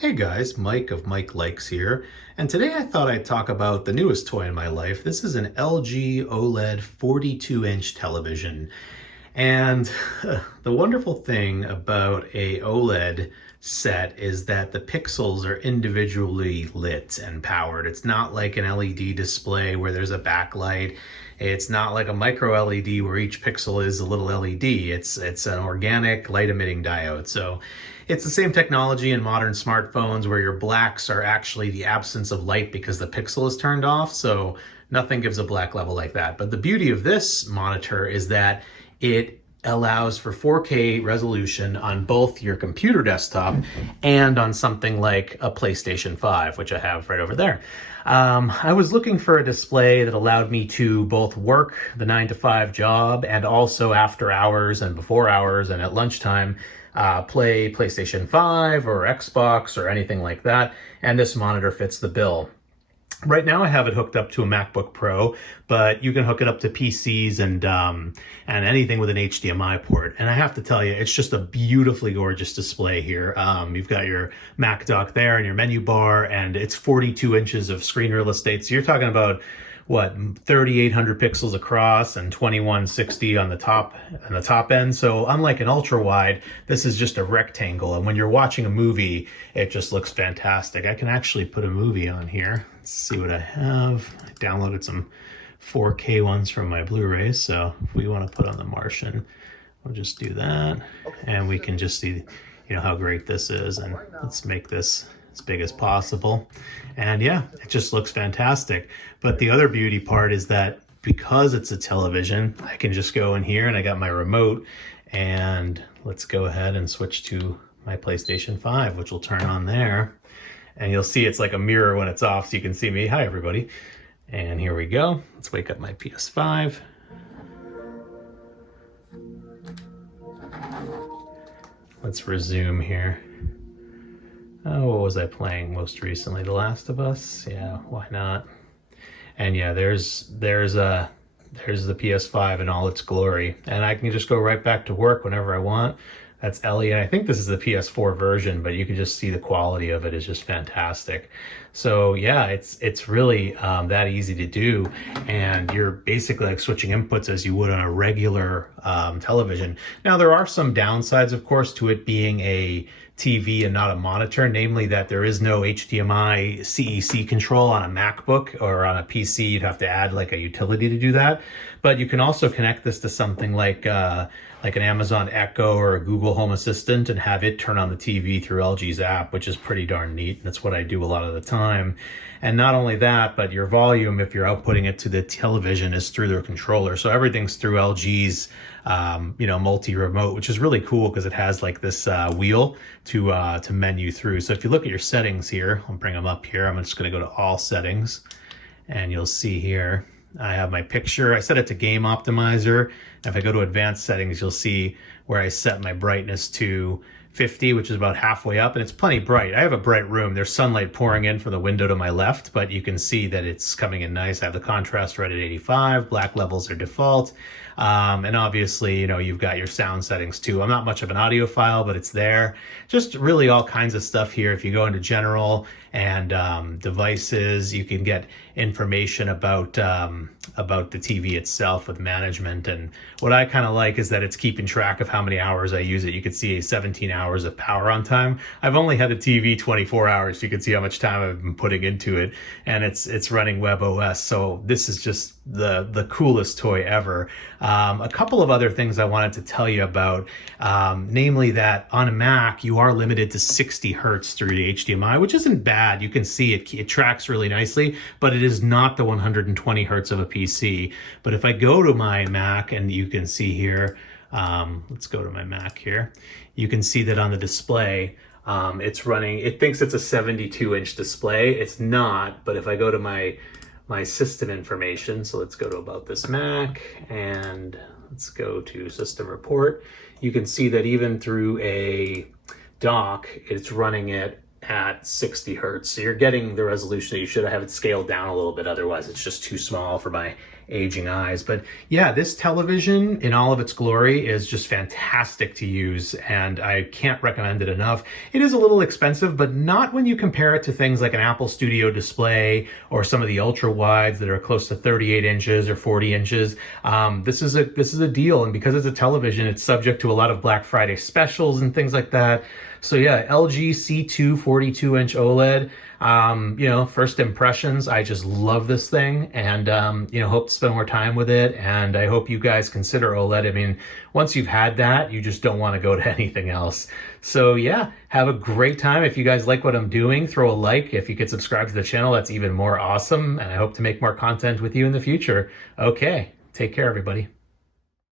Hey guys, Mike of Mike Likes here, and today I thought I'd talk about the newest toy in my life. This is an LG OLED 42-inch television, and the wonderful thing about a OLED set is that the pixels are individually lit and powered. It's not like an LED display where there's a backlight. It's not like a micro LED where each pixel is a little LED. It's an organic light emitting diode. So it's the same technology in modern smartphones where your blacks are actually the absence of light because the pixel is turned off. So nothing gives a black level like that. But the beauty of this monitor is that it allows for 4K resolution on both your computer desktop and on something like a PlayStation 5, which I have right over there. I was looking for a display that allowed me to both work the 9-to-5 job and also after hours and before hours and at lunchtime play PlayStation 5 or Xbox or anything like that, and this monitor fits the bill. Right now I have it hooked up to a MacBook Pro, but you can hook it up to PCs and anything with an HDMI port. And I have to tell you, it's just a beautifully gorgeous display here. You've got your Mac dock there and your menu bar, and it's 42 inches of screen real estate. So you're talking about what, 3,800 pixels across and 2160 on the top end. So unlike an ultra wide, this is just a rectangle. And when you're watching a movie, it just looks fantastic. I can actually put a movie on here. Let's see what I have. I downloaded some 4K ones from my Blu-rays. So if we want to put on The Martian, we'll just do that. And we can just see, how great this is. And let's make this as big as possible. And yeah, it just looks fantastic. But the other beauty part is that because it's a television, I can just go in here and I got my remote, and let's go ahead and switch to my PlayStation 5, which will turn on there. And you'll see it's like a mirror when it's off, so you can see me. Hi, everybody. And here we go. Let's wake up my PS5. Let's resume here. Oh, what was I playing most recently? The Last of Us? Yeah, why not? And yeah, there's the PS5 in all its glory. And I can just go right back to work whenever I want. That's Ellie, and I think this is the PS4 version, but you can just see the quality of it is just fantastic. So yeah, it's really that easy to do, and you're basically like switching inputs as you would on a regular television. Now there are some downsides, of course, to it being a TV and not a monitor, namely that there is no HDMI CEC control on a MacBook or on a PC. You'd have to add like a utility to do that. But you can also connect this to something like an Amazon Echo or a Google Home Assistant and have it turn on the TV through LG's app, which is pretty darn neat. That's what I do a lot of the time. And not only that, but your volume, if you're outputting it to the television, is through their controller. So everything's through LG's multi-remote, which is really cool because it has like this wheel to menu through. So if you look at your settings here, I'll bring them up here. I'm just going to go to all settings, and you'll see here I have my picture. I set it to game optimizer. If I go to advanced settings, you'll see where I set my brightness to 50, which is about halfway up, and it's plenty bright. I have a bright room. There's sunlight pouring in from the window to my left, but you can see that it's coming in nice. I have the contrast right at 85. Black levels are default. And obviously, you've got your sound settings too. I'm not much of an audiophile, but it's there. Just really all kinds of stuff here. If you go into general and devices, you can get information about the TV itself with management. And what I kind of like is that it's keeping track of how many hours I use it. You can see 17 hours of power on time. I've only had the TV 24 hours. So you can see how much time I've been putting into it, and it's running WebOS. So this is just the coolest toy ever. A couple of other things I wanted to tell you about, namely that on a Mac, you are limited to 60 hertz through the HDMI, which isn't bad. You can see it tracks really nicely, but it is not the 120 hertz of a PC. But if I go to my Mac, and you can see here, let's go to my Mac here, you can see that on the display, it's running, it thinks it's a 72-inch display. It's not, but if I go to my system information, so let's go to About This Mac, and let's go to System Report. You can see that even through a dock, it's running it at 60 hertz. So you're getting the resolution that you should have it scaled down a little bit. Otherwise, it's just too small for my aging eyes. But yeah, this television in all of its glory is just fantastic to use, and I can't recommend it enough. It is a little expensive, but not when you compare it to things like an Apple Studio display or some of the ultra wides that are close to 38 inches or 40 inches. This is a deal, and because it's a television, it's subject to a lot of Black Friday specials and things like that. So yeah, LG C2 42-inch OLED. You know, first impressions, I just love this thing, and you know, hope to spend more time with it, and I hope you guys consider OLED. I mean, once you've had that, you just don't want to go to anything else. So yeah, have a great time. If you guys like what I'm doing, throw a like. If you could subscribe to the channel, that's even more awesome, and I hope to make more content with you in the future. Okay, take care, everybody.